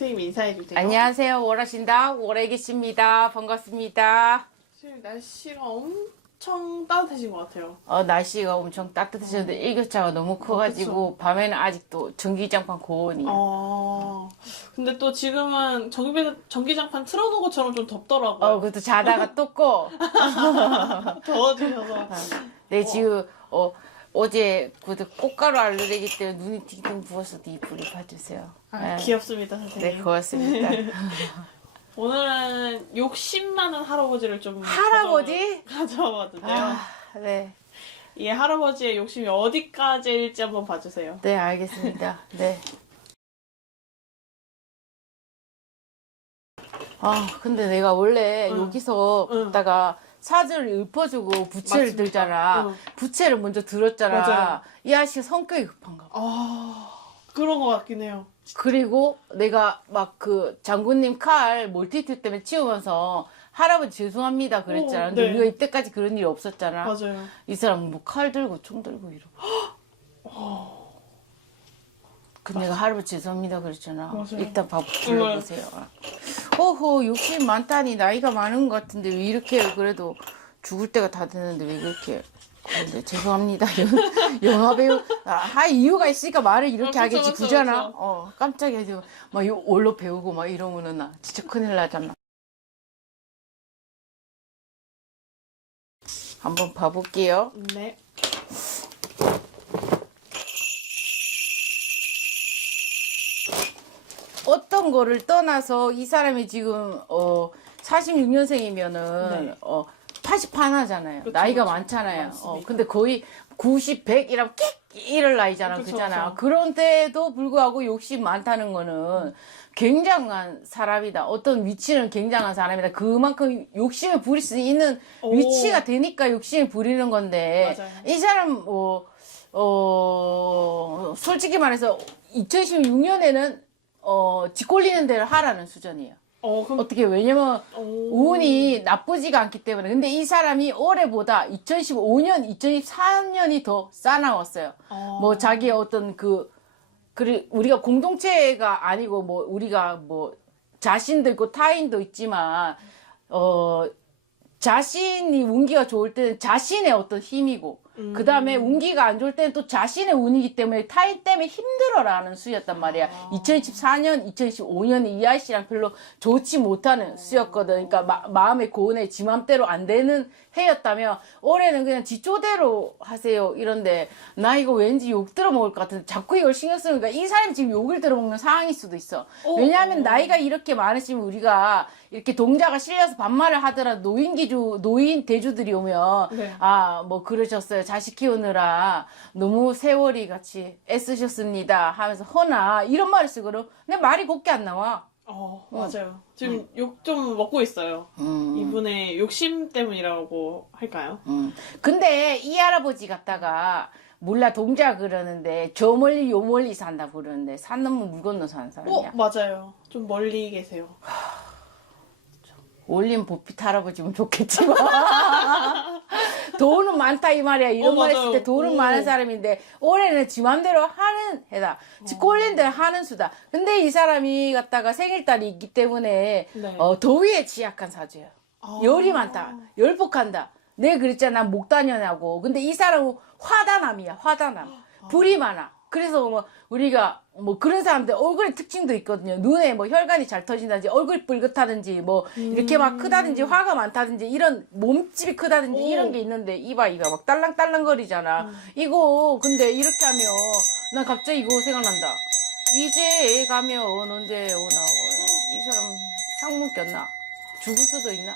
선생님 인사해주세요. 안녕하세요. 오라신다 오래계십니다. 반갑습니다. 지금 날씨가 엄청 따뜻해진 것 같아요. 날씨가 엄청 따뜻해졌는데 일교차가 너무 커가지고 밤에는 아직도 전기장판 고온이. 근데 또 지금은 전기장판 틀어놓은 것처럼 좀 덥더라고요. 그것도 자다가 또 꺼. 더워지셔서. 네, 지금 어제 꽃가루 알레르기 때문에 눈이 팅팅 부어서 이 불이 봐주세요. 네. 귀엽습니다, 선생님. 네, 고맙습니다. 오늘은 욕심 많은 할아버지를 좀 할아버지? 가져왔거든요. 네. 이 할아버지의 욕심이 어디까지일지 한번 봐주세요. 네, 알겠습니다. 네. 근데 내가 원래 여기서 갔다가 사진을 읊어주고 부채를 맞습니다. 들잖아. 부채를 먼저 들었잖아. 맞아요. 이 아저씨가 성격이 급한가 봐. 그런 것 같긴 해요. 그리고 내가 막 장군님 칼 몰티탭 때문에 치우면서 할아버지 죄송합니다 그랬잖아. 근데 네. 우리가 이때까지 그런 일이 없었잖아. 맞아요. 이 사람 뭐 칼 들고 총 들고 이러고. 근데 내가 할아버지 죄송합니다 그랬잖아. 맞아요. 일단 밥 불러보세요. 호호 욕심 많다니 나이가 많은 것 같은데 왜 이렇게 그래도 죽을 때가 다 됐는데 왜 그렇게 근데 죄송합니다. 영화배우 할 이유가 있으니까 말을 이렇게 그쵸, 하겠지 그쵸, 구잖아. 그쵸. 깜짝이야 지금 막 올로 배우고 막 이러면은 나 진짜 큰일 나잖아. 한번 봐볼게요. 네. 어떤 거를 떠나서 이 사람이 지금 46년생이면은 네. 80 하나잖아요. 그쵸, 나이가 그쵸. 많잖아요. 맞습니다. 근데 거의 90, 100 이랑 끽 이럴 나이잖아. 그쵸, 그잖아. 그쵸. 그런데도 불구하고 욕심 많다는 거는 굉장한 사람이다. 어떤 위치는 굉장한 사람이다. 그만큼 욕심을 부릴 수 있는 오. 위치가 되니까 욕심을 부리는 건데 맞아요. 이 사람 솔직히 말해서 2016년에는 집 꼴리는 대로 하라는 수준이에요. 그럼 어떻게 왜냐면 운이 나쁘지가 않기 때문에. 근데 이 사람이 올해보다 2015년, 2014년이 더 싸나웠어요. 뭐 자기의 어떤 우리가 공동체가 아니고 뭐 우리가 뭐 자신도 있고 타인도 있지만 자신이 운기가 좋을 때는 자신의 어떤 힘이고 그 다음에 운기가 안 좋을 때는 또 자신의 운이기 때문에 타인 때문에 힘들어라는 수였단 말이야. 2014년, 2015년에 이 아이씨랑 별로 좋지 못하는 수였거든. 그러니까 마음의 고운에 지 맘대로 안 되는 해였다면 올해는 그냥 지 쪼대로 하세요. 이런데 나 이거 왠지 욕 들어먹을 것 같은데 자꾸 이걸 신경 쓰니까 이 사람이 지금 욕을 들어먹는 상황일 수도 있어. 왜냐하면 나이가 이렇게 많으시면 우리가 이렇게 동자가 실려서 반말을 하더라도 노인 대주들이 오면 네. 뭐 그러셨어요. 자식 키우느라 너무 세월이 같이 애쓰셨습니다 하면서 허나 이런 말을 쓰거든. 근데 말이 곱게 안 나와. 맞아요. 지금 욕 좀 먹고 있어요. 이분의 욕심 때문이라고 할까요? 근데 이 할아버지 갖다가 몰라 동자 그러는데 저 멀리 요 멀리 산다 그러는데 산 넘어 물 건너 사는 사람이야. 맞아요. 좀 멀리 계세요. 올림 보핏 할아버지면 좋겠지만 돈은 많다 이 말이야. 이런 말 했을 때 돈은 많은 사람인데 올해는 지 맘대로 하는 해다. 지 꼴린 대로 하는 수다. 근데 이 사람이 갖다가 생일달이 있기 때문에 네. 더위에 취약한 사주예요. 열이 많다. 열폭한다. 내가 그랬잖아. 목단연하고. 근데 이 사람은 화단암이야. 화단암. 불이 많아. 그래서 뭐 우리가 뭐 그런 사람들 얼굴의 특징도 있거든요. 눈에 뭐 혈관이 잘 터진다든지 얼굴 붉었다든지 뭐 이렇게 막 크다든지 화가 많다든지 이런 몸집이 크다든지 이런 게 있는데 이봐 막 딸랑딸랑거리잖아. 이거 근데 이렇게 하면 난 갑자기 이거 생각난다. 이제 가면 언제 오나. 이 사람 상문 꼈나? 죽을 수도 있나?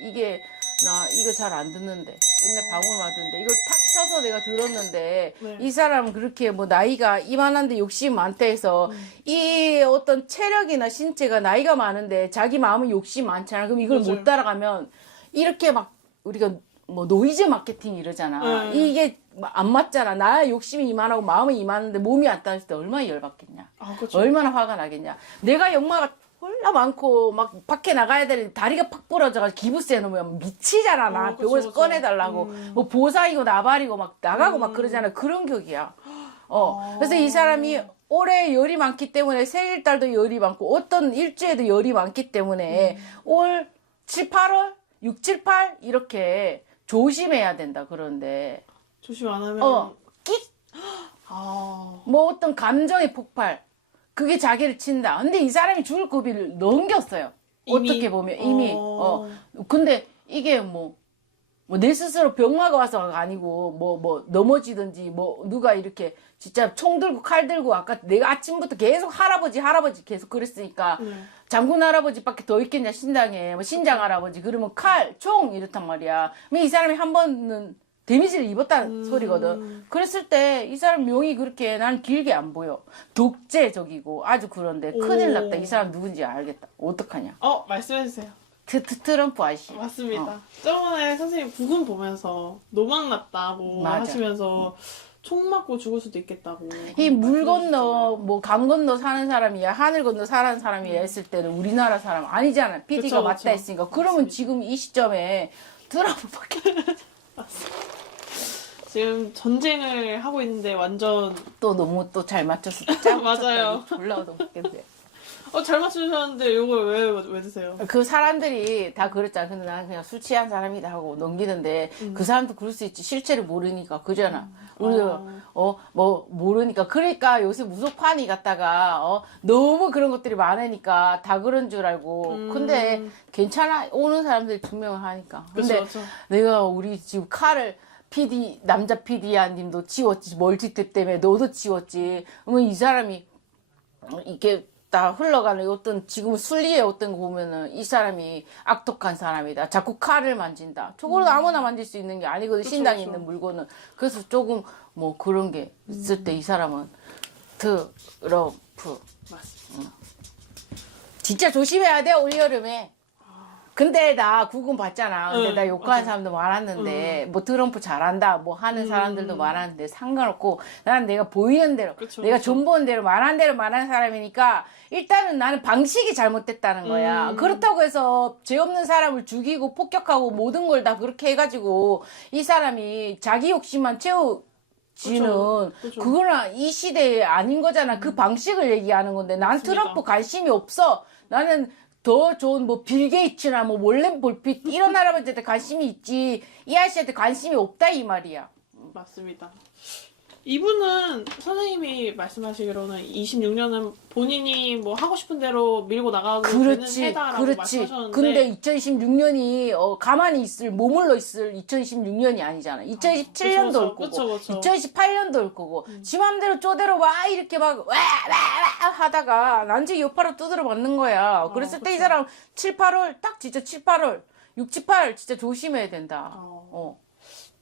이게 나 이거 잘 안 듣는데 맨날 방울 맞는데 이걸 탁 쳐서 내가 들었는데 네. 이 사람 그렇게 뭐 나이가 이만한데 욕심 많다 해서 이 어떤 체력이나 신체가 나이가 많은데 자기 마음은 욕심 많잖아. 그럼 이걸 맞아요. 못 따라가면 이렇게 막 우리가 뭐 노이즈 마케팅 이러잖아. 이게 안 맞잖아. 나 욕심이 이만하고 마음이 이만한데 몸이 안 따졌을 때 얼마나 열받겠냐. 그렇죠. 얼마나 화가 나겠냐. 내가 역마가 홀라 많고 막 밖에 나가야 되는데 다리가 팍 부러져가지고 기부세 놓으면 미치잖아. 나 그쵸, 병원에서 그쵸. 꺼내달라고 뭐 보살이고 나발이고 막 나가고 막 그러잖아. 그런 격이야. 그래서 이 사람이 올해 열이 많기 때문에 생일달도 열이 많고 어떤 일주에도 열이 많기 때문에 올 7, 8월 6, 7, 8 이렇게 조심해야 된다. 그런데 조심 안 하면 끼 아, 뭐 어떤 감정의 폭발 그게 자기를 친다. 근데 이 사람이 죽을 고비를 넘겼어요. 이미? 어떻게 보면 이미 근데 이게 뭐 내 스스로 병마가 와서가 아니고 뭐 넘어지든지 뭐 누가 이렇게 진짜 총 들고 칼 들고 아까 내가 아침부터 계속 할아버지 계속 그랬으니까 장군 할아버지밖에 더 있겠냐 신당에 뭐 신장 할아버지 그러면 칼 총 이렇단 말이야. 이 사람이 한 번은 데미지를 입었다는 소리거든. 그랬을 때 이 사람 명이 그렇게 난 길게 안 보여. 독재적이고 아주 그런데 큰일 났다. 이 사람 누군지 알겠다. 어떡하냐. 말씀해주세요. 트럼프 아저씨. 맞습니다. 저번에 선생님 부금 보면서 노망 났다고 맞아. 하시면서 총 맞고 죽을 수도 있겠다고. 이 물 건너 뭐 강 건너 사는 사람이야 하늘 건너 사는 사람이야 했을 때는 우리나라 사람 아니잖아. PD가 그쵸, 맞다 그쵸. 했으니까. 그러면 맞습니다. 지금 이 시점에 트럼프밖에 지금 전쟁을 하고 있는데 완전 또 너무 또 잘 맞춰서 맞아요. 졸라 얻어먹겠네. 잘 맞추셨는데 이걸 왜 드세요? 그 사람들이 다 그랬잖아. 근데 나는 그냥 술 취한 사람이다 하고 넘기는데 그 사람도 그럴 수 있지. 실체를 모르니까 그잖아. 우리가 뭐 모르니까 그러니까 요새 무속판이 갔다가 너무 그런 것들이 많으니까 다 그런 줄 알고. 근데 괜찮아. 오는 사람들이 증명을 하니까. 근데 그쵸. 내가 우리 지금 칼을 남자 PD야 님도 치웠지. 멀티탭 때문에 너도 치웠지. 그러면 이 사람이 이게 다 흘러가는 어떤 지금 순리의 어떤 거 보면은 이 사람이 악독한 사람이다. 자꾸 칼을 만진다. 저거는 아무나 만질 수 있는 게 아니거든. 신당에 있는 물건은. 그래서 조금 뭐 그런 게 있을 때 이 사람은 트럼프. 맞습니다. 진짜 조심해야 돼 올여름에. 근데 나 구금 봤잖아. 근데 나 욕하는 맞아. 사람도 많았는데 뭐 트럼프 잘한다 뭐 하는 사람들도 많았는데 상관없고 나는 내가 보이는 대로 그쵸, 내가 그쵸. 좀 보는 대로 말하는 대로 말하는 사람이니까 일단은 나는 방식이 잘못됐다는 거야. 그렇다고 해서 죄 없는 사람을 죽이고 폭격하고 모든 걸 다 그렇게 해가지고 이 사람이 자기 욕심만 채우지는 그쵸. 그거는 이 시대에 아닌 거잖아. 그 방식을 얘기하는 건데 난 맞습니다. 트럼프 관심이 없어. 나는 더 좋은 뭐 빌 게이츠나 뭐 월렌 볼핏 이런 할아버지한테 관심이 있지 이 아저씨한테 관심이 없다 이 말이야. 맞습니다. 이분은 선생님이 말씀하시기로는 26년은 본인이 뭐 하고 싶은 대로 밀고 나가도 되는 해다라고 말씀하셨는데 근데 2026년이 가만히 머물러 있을 2026년이 아니잖아. 2027년도 올 거고 그쵸. 2028년도 올 거고 지 맘대로 쪼대로 와 이렇게 막 와 하다가 난지 여파로 두드려 맞는 거야. 그랬을 때 이 그쵸. 사람 7, 8월 딱 진짜 7, 8월 6, 7, 8 진짜 조심해야 된다.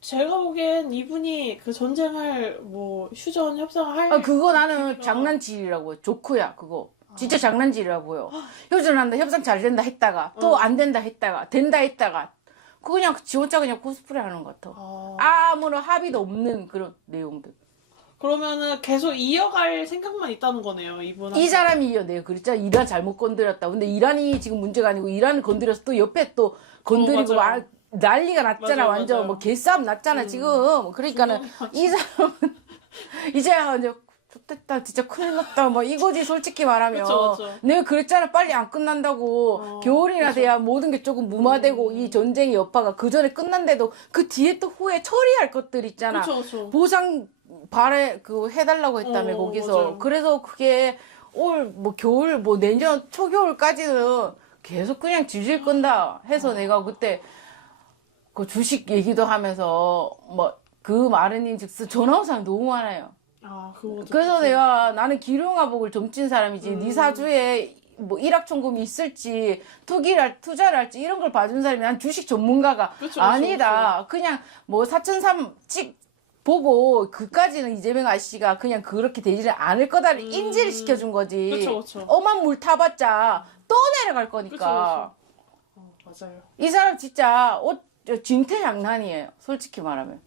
제가 보기엔 이분이 그 전쟁할 뭐 휴전 협상할 그거 나는 기회가- 장난질이라고 해. 조크야, 그거. 진짜 장난질이라고요. 휴전한다, 협상 잘 된다 했다가, 또 안 된다 했다가, 된다 했다가. 그거 그냥 지 혼자 그냥 코스프레 하는 것 같아. 아무런 합의도 없는 그런 내용들. 그러면은 계속 이어갈 생각만 있다는 거네요, 이분은. 이 사람이 내가 그랬잖아. 이란 잘못 건드렸다. 근데 이란이 지금 문제가 아니고 이란을 건드려서 또 옆에 또 건드리고 맞아요. 난리가 났잖아. 맞아요, 완전 맞아요. 뭐 개싸움 났잖아, 지금. 그러니까는 이 사람은 이제 좋됐다 진짜 큰일 났다 뭐 이거지 솔직히 말하면. 그쵸. 내가 그랬잖아 빨리 안 끝난다고. 겨울이나 돼야 모든 게 조금 무마되고 이 전쟁의 여파가 그 전에 끝난데도 그 뒤에 또 후에 처리할 것들 있잖아. 그쵸. 보상 그거 해달라고 했다며 거기서. 맞아요. 그래서 그게 뭐 겨울 뭐 내년 초겨울까지는 계속 그냥 질질 끈다 해서 내가 그때 그 주식 얘기도 하면서 뭐 그 말은인 즉슨 전화 온 사람 너무 많아요. 그거 그래서 내가 나는 기룡아복을 점친 사람이지 네 사주에 뭐 일확천금이 있을지 투자를 할지 이런 걸 봐준 사람이 난 주식 전문가가 그쵸. 아니다. 그냥 뭐 4,300 보고 그까지는 이재명 아저씨가 그냥 그렇게 되지는 않을 거다를 인지를 시켜준 거지. 그쵸. 엄한 물 타봤자 또 내려갈 거니까. 맞아요. 이 사람 진짜 진퇴 장난이에요. 솔직히 말하면.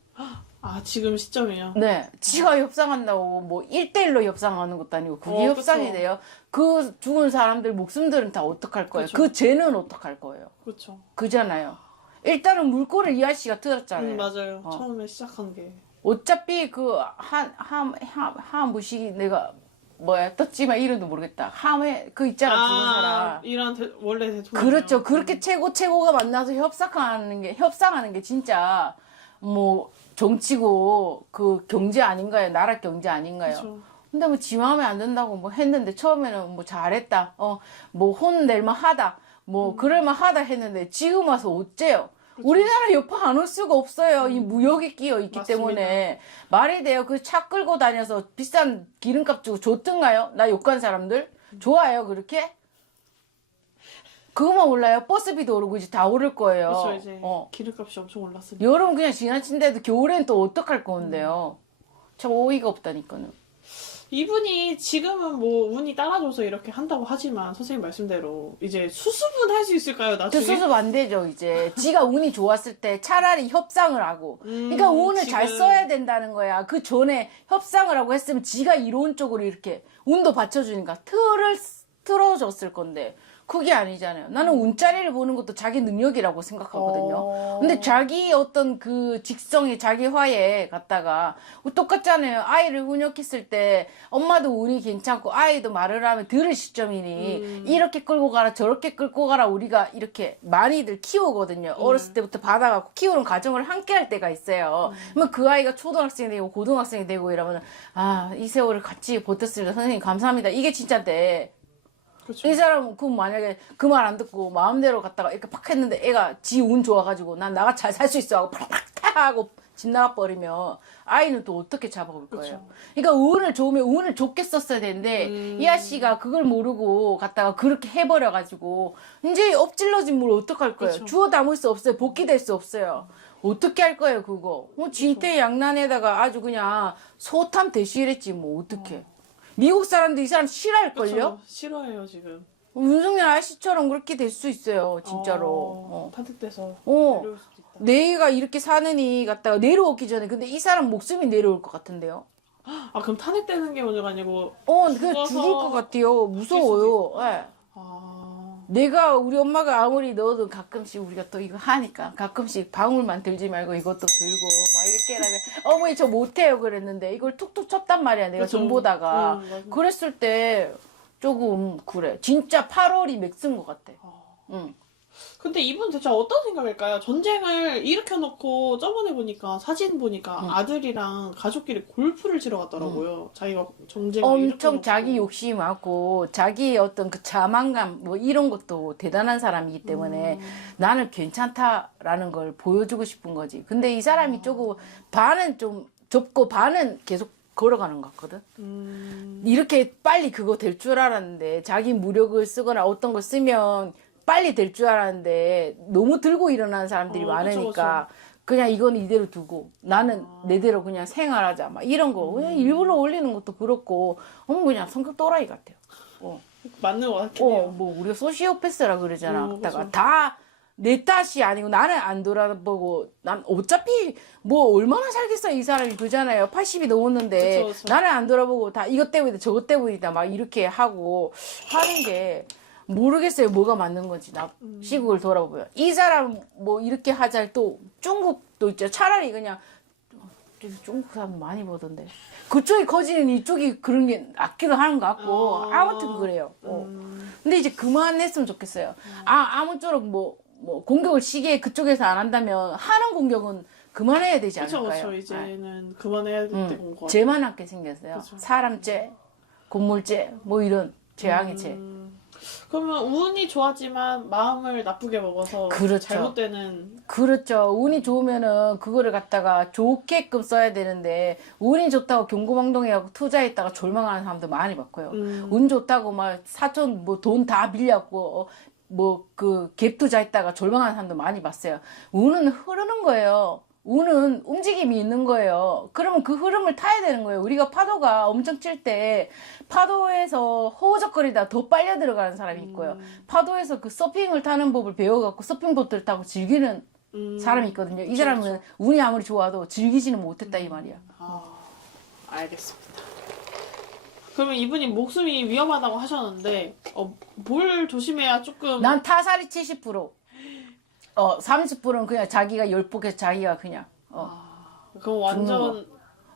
지금 시점이요? 네. 지가 협상한다고 뭐 1대1로 협상하는 것도 아니고 그게 협상이 그쵸. 돼요. 그 죽은 사람들 목숨들은 다 어떡할 거예요? 그쵸. 그 죄는 어떡할 거예요? 그렇죠. 그잖아요. 일단은 물꼬를 이 아저씨가 틀었잖아요. 맞아요. 처음에 시작한 게. 어차피 그 무식이 내가 뭐야 떴지만 이름도 모르겠다. 함에 그 있잖아 죽은 사람. 이란 원래 대통령. 그렇죠. 그렇게 최고가 만나서 협상하는 게 진짜 뭐 정치고 그 경제 아닌가요? 나라 경제 아닌가요? 그쵸. 근데 뭐 지 마음에 안 든다고 뭐 했는데 처음에는 뭐 잘했다. 뭐 혼 낼만 하다. 뭐 그럴만 하다 했는데 지금 와서 어째요? 우리나라 여파 안 올 수가 없어요. 이 무역이 끼어 있기 맞습니다. 때문에. 말이 돼요. 그 차 끌고 다녀서 비싼 기름값 주고 줬던가요? 나 욕한 사람들? 좋아요, 그렇게? 그거만 올라요? 버스비도 오르고 이제 다 오를 거예요. 그렇죠. 이제 기름값이 엄청 올랐으니까. 여름 그냥 지나친데도 겨울엔 또 어떡할 건데요? 참 어이가 없다니까요. 이분이 지금은 뭐 운이 따라줘서 이렇게 한다고 하지만 선생님 말씀대로 이제 수습은 할 수 있을까요? 그 나중에? 수습 안 되죠, 이제. 지가 운이 좋았을 때 차라리 협상을 하고. 그러니까 운을 잘 지금. 써야 된다는 거야. 그 전에 협상을 하고 했으면 지가 이론적으로 이렇게 운도 받쳐주니까 틀어줬을 건데. 그게 아니잖아요. 나는 운자리를 보는 것도 자기 능력이라고 생각하거든요. 근데 자기 어떤 그 직성이 자기 화에 갔다가 똑같잖아요. 아이를 훈육했을 때 엄마도 운이 괜찮고 아이도 말을 하면 들을 시점이니 이렇게 끌고 가라 저렇게 끌고 가라 우리가 이렇게 많이들 키우거든요. 어렸을 때부터 받아갖고 키우는 과정을 함께 할 때가 있어요. 그러면 그 아이가 초등학생이 되고 고등학생이 되고 이러면 이 세월을 같이 버텼습니다. 선생님 감사합니다. 이게 진짜인데 그렇죠. 이 사람은 그 만약에 그 말 안 듣고 마음대로 갔다가 이렇게 팍 했는데 애가 지 운 좋아가지고 난 나가 잘 살 수 있어 하고 팍팍 하고 집 나가버리면 아이는 또 어떻게 잡아올 거예요. 그러니까 운을 좋으면 운을 좋게 썼어야 되는데 이 아씨가 그걸 모르고 갔다가 그렇게 해버려가지고 이제 엎질러진 물 어떡할 거예요. 그쵸. 주워 담을 수 없어요. 복귀될 수 없어요. 어떻게 할 거예요 그거. 진퇴양난에다가 아주 그냥 소탐 대실했지 뭐 어떡해. 미국 사람들 이 사람 싫어할걸요? 그렇죠. 싫어해요 지금. 윤석열 아저씨처럼 그렇게 될 수 있어요, 진짜로. 탄핵돼서 어. 내려올 수도 있다. 내가 이렇게 사느니 갔다가 내려오기 전에, 근데 이 사람 목숨이 내려올 것 같은데요? 그럼 탄핵되는 게 문제가 아니고 그냥 죽어서 죽을 것 같아요. 무서워요. 예. 내가 우리 엄마가 아무리 넣어도 가끔씩 우리가 또 이거 하니까 가끔씩 방울만 들지 말고 이것도 들고 막 이렇게 해라. 어머니 저 못해요 그랬는데 이걸 툭툭 쳤단 말이야 내가 그쵸. 좀 보다가. 맞아. 그랬을 때 조금 그래. 진짜 8월이 맥스인 것 같아. 응. 근데 이분 대체 어떤 생각일까요? 전쟁을 일으켜놓고 저번에 보니까 사진 보니까 아들이랑 가족끼리 골프를 치러 갔더라고요. 자기가 전쟁을 엄청 일으켜놓고. 자기 욕심이 많고 자기 어떤 그 자만감 뭐 이런 것도 대단한 사람이기 때문에 나는 괜찮다라는 걸 보여주고 싶은 거지. 근데 이 사람이 조금 반은 좀 접고 반은 계속 걸어가는 것 같거든. 이렇게 빨리 그거 될 줄 알았는데 자기 무력을 쓰거나 어떤 걸 쓰면 빨리 될 줄 알았는데 너무 들고 일어나는 사람들이 많으니까 그쵸. 그냥 이건 이대로 두고 나는 내대로 그냥 생활하자 막 이런 거 왜 일부러 올리는 것도 그렇고 그냥 성격 또라이 같아요. 맞는 것 같긴 해요. 뭐 우리가 소시오패스라 그러잖아. 그쵸. 그다가 다 내 탓이 아니고 나는 안 돌아보고 난 어차피 뭐 얼마나 살겠어 이 사람이 그잖아요. 80이 넘었는데 그쵸. 나는 안 돌아보고 다 이것 때문이다 저것 때문이다 막 이렇게 하고 하는 게 모르겠어요. 뭐가 맞는 건지. 시국을 돌아보면. 이 사람 뭐 이렇게 하자 또 중국도 있죠. 차라리 그냥 중국 사람 많이 보던데. 그쪽이 커지는 이쪽이 그런 게 낫기도 하는 것 같고 아무튼 그래요. 근데 이제 그만했으면 좋겠어요. 아무쪼록 뭐 공격을 시기에 그쪽에서 안 한다면 하는 공격은 그만해야 되지 않을까요? 그렇죠. 이제는 그만해야 될때온 것 같아요. 죄만 하게 생겼어요. 그쵸. 사람죄, 건물죄 뭐 이런 죄악의 죄. 그러면 운이 좋았지만 마음을 나쁘게 먹어서 그렇죠. 잘못되는. 그렇죠. 운이 좋으면은 그거를 갖다가 좋게끔 써야 되는데 운이 좋다고 경고망동해하고 투자했다가 졸망하는 사람도 많이 봤고요. 운 좋다고 막 사촌 뭐 돈 다 빌렸고 뭐 그 갭 투자했다가 졸망하는 사람도 많이 봤어요. 운은 흐르는 거예요. 운은 움직임이 있는 거예요. 그러면 그 흐름을 타야 되는 거예요. 우리가 파도가 엄청 칠 때 파도에서 허우적거리다 더 빨려 들어가는 사람이 있고요. 파도에서 그 서핑을 타는 법을 배워갖고 서핑보트를 타고 즐기는 사람이 있거든요. 이 사람은 운이 아무리 좋아도 즐기지는 못했다 이 말이야. 알겠습니다. 그러면 이분이 목숨이 위험하다고 하셨는데 뭘 조심해야 조금. 난 타살이 70%. 30%는 그냥 자기가 열폭해서 자기가 그냥 그럼 완전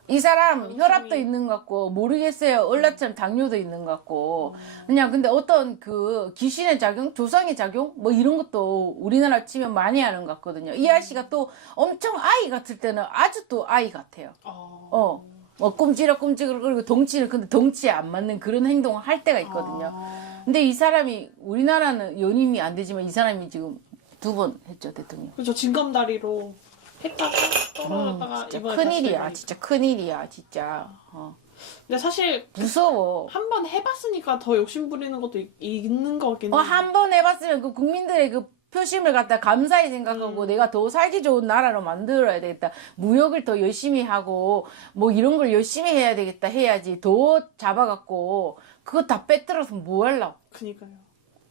이 사람 당신이- 혈압도 있는 것 같고 모르겠어요. 얼라처럼 당뇨도 있는 것 같고 그냥 근데 어떤 그 귀신의 작용, 조상의 작용 뭐 이런 것도 우리나라 치면 많이 하는 것 같거든요. 이 아저씨가 또 엄청 아이 같을 때는 아주 또 아이 같아요. 뭐 꼼지락꼼지락 그리고 덩치는 근데 덩치에 안 맞는 그런 행동을 할 때가 있거든요. 근데 이 사람이 우리나라는 연임이 안 되지만 이 사람이 지금 2번 했죠, 대통령. 그렇죠. 징검다리로 했다가 떨어졌다가 진짜 이번에 큰일이야. 다시 진짜 큰일이야. 진짜. 근데 사실 무서워. 한 번 해봤으니까 더 욕심 부리는 것도 있는 것 같긴 해요. 한 번 해봤으면 그 국민들의 그 표심을 갖다 감사히 생각하고 내가 더 살기 좋은 나라로 만들어야 되겠다. 무역을 더 열심히 하고 뭐 이런 걸 열심히 해야 되겠다 해야지. 더 잡아갖고 그거 다 빼들어서 뭐 하려고. 그니까요.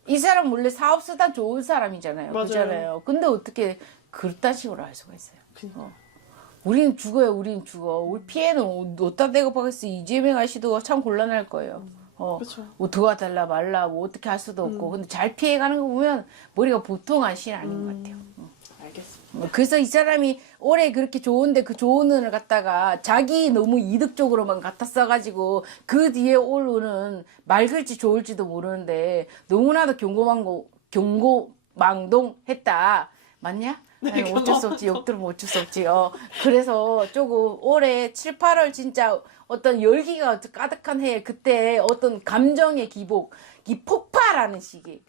이 사람 원래 사업수단 좋은 사람이잖아요. 맞아요. 그잖아요. 근데 어떻게 그딴 식으로 할 수가 있어요. 그니까. 우리는 죽어요. 우리는 죽어. 우리 피해는 어디다 대고 박겠어. 이재명 아저씨도 참 곤란할 거예요. 그쵸. 뭐 도와달라 말라 뭐 어떻게 할 수도 없고 근데 잘 피해가는 거 보면 머리가 보통 아저씨 아닌 것 같아요. 알겠습니다. 그래서 이 사람이 올해 그렇게 좋은데 그 좋은 운을 갖다가 자기 너무 이득적으로만 갖다 써가지고 그 뒤에 올 운은 맑을지 좋을지도 모르는데 너무나도 경고망동했다. 맞냐? 아니, 어쩔 수 없지. 욕 들으면 어쩔 수 없지. 그래서 조금 올해 7, 8월 진짜 어떤 열기가 가득한 해에 그때 어떤 감정의 기복, 이 폭발하는 시기.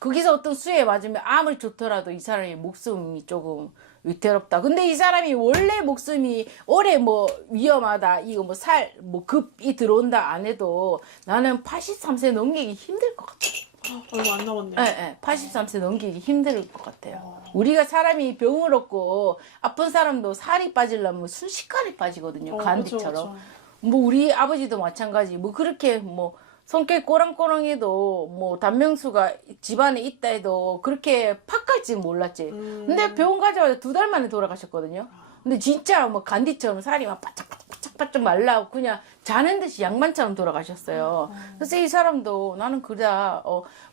거기서 어떤 수혜에 맞으면 아무리 좋더라도 이 사람의 목숨이 조금 위태롭다. 근데 이 사람이 원래 목숨이 올해 뭐 위험하다, 이거 뭐 뭐 급이 들어온다 안 해도 나는 83세 넘기기 힘들 것 같아. 얼마 안 남았네요. 네, 83세 넘기기 힘들 것 같아요. 우리가 사람이 병을 얻고 아픈 사람도 살이 빠지려면 순식간에 빠지거든요. 간디처럼. 그쵸. 뭐 우리 아버지도 마찬가지. 뭐 그렇게 뭐 성격 꼬랑꼬랑해도 뭐 단명수가 집안에 있다 해도 그렇게 팍 갈지 몰랐지. 근데 병원 가자마자 2달 만에 돌아가셨거든요. 근데 진짜 뭐 간디처럼 살이 막 바짝바짝 말라고 그냥 자는 듯이 양반처럼 돌아가셨어요. 그래서 이 사람도 나는 그다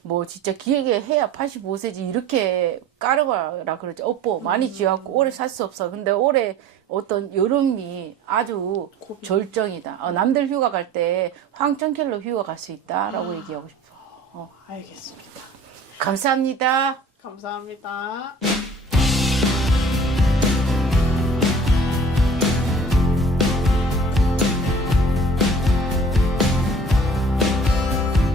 뭐 진짜 길게 해야 85세지 이렇게 까르바라 그러지. 업보 많이 지어갖고 오래 살 수 없어. 근데 올해 어떤 여름이 아주 절정이다. 남들 휴가 갈 때 황천길로 휴가 갈 수 있다라고 얘기하고 싶어. 알겠습니다. 감사합니다. 감사합니다.